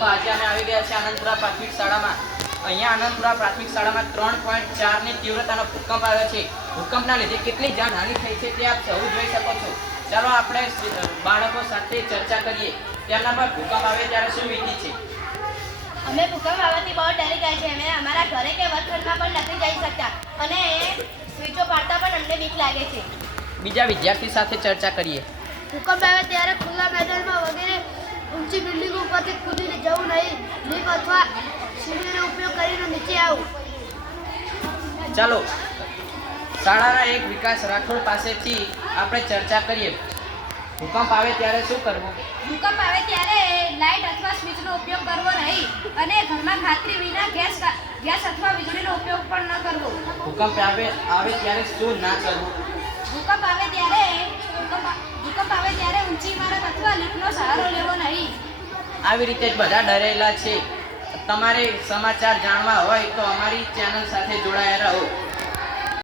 દોસ્તો આજે અમે આવી ગયા છે આનંદપુરા પ્રાથમિક શાળામાં। અહીંયા આનંદપુરા પ્રાથમિક શાળામાં 3.4 ની તીવ્રતાનો ભૂકંપ આવ્યો છે। ભૂકંપના લીધે કેટલી જાનહાનિ થઈ છે તે આપ સૌ જોઈ શકો છો। ચાલો આપણે બાળકો સાથે ચર્ચા કરીએ તેના પર ભૂકંપ આવે ત્યારે શું વિધિ છે। અમે ભૂકંપ આવવાથી બહુ ડરી ગયા છે। અમે અમારા ઘરે કે વર્ગખંડમાં પણ નથી જઈ શકતા અને સ્વિચો પાડતા પણ અમને બીક લાગે છે। બીજા વિદ્યાર્થી સાથે ચર્ચા કરીએ। ભૂકંપ આવે ત્યારે ખુલ્લા મેદાનમાં વગેરે ઊંચી બિલ્ડિંગો ઉપરથી કૂદીને જવું નહીં। લીફ્ટ અથવા સીડીનો ઉપયોગ કરીને નીચે આવવું। ચાલો શાળાના એક વિકાસ રાઠોડ પાસેથી આપણે ચર્ચા કરીએ। ભૂકંપ આવે ત્યારે શું કરવું। ભૂકંપ આવે ત્યારે લાઇટ અથવા સ્વિચનો ઉપયોગ કરવો નહીં અને ઘરમાં ખાતરી વિના ગેસ અથવા વીજળીનો ઉપયોગ પણ ન કરવો। ભૂકંપ આવે ત્યારે શું ના કરવું। ભૂકંપ આવે ત્યારે ઊંચી ઇમારત અથવા લિફ્ટનો સહારો લેવો નહીં। આવી રીતે જ બધા ડરેલા છે। તમારે સમાચાર જાણવા હોય તો અમારી ચેનલ સાથે જોડાયા રહો।